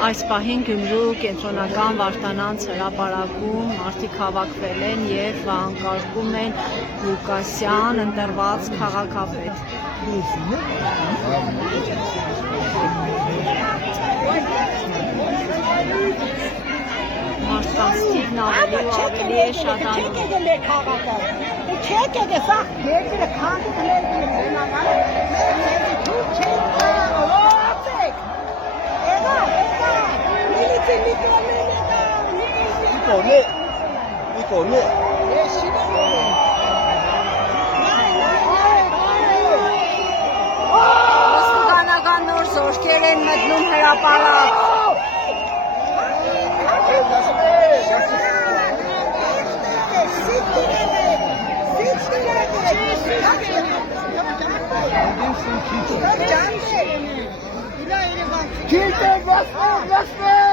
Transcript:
Այս պահին Գյումրու կենտրոնական Վարդանանց հրապարակում մարդիկ հավաքվել են և անկարգում են Լուկասյան ընտրված քաղաքապետ։ Մարդկանց թիվն ավելի ու ավելի է շատանում։ Ոստիկանական նոր զորքեր են մտնում հրապարակ։ Kill them,